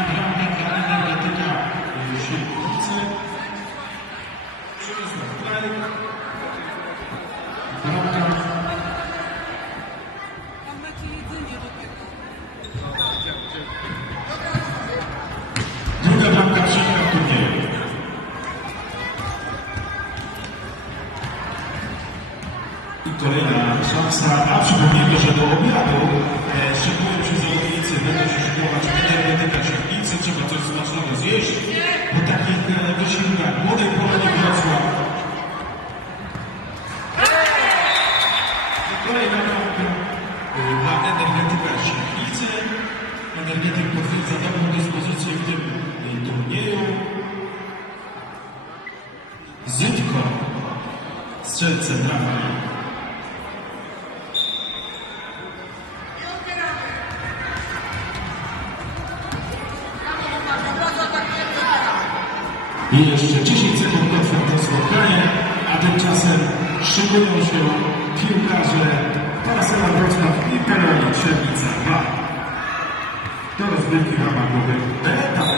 Kolejna bramka dla energetyka Siedlowcy. Przemysław Krajk. Bramka. Druga bramka trzecia w turnieju. I kolejna szansa, a przypomnijmy, że do obiadu e, szykuje Kolejna bramka e, dla energetyka Czernicy. Energetyk potwierdza dobrą dyspozycję w tym e, turnieju. Zytko, strzelce bramki. I jeszcze 10 sekund do spotkania, a tymczasem szykują się Wrocław i Peroni Trzebnica 2. Do rozgrywki w ramach. Tam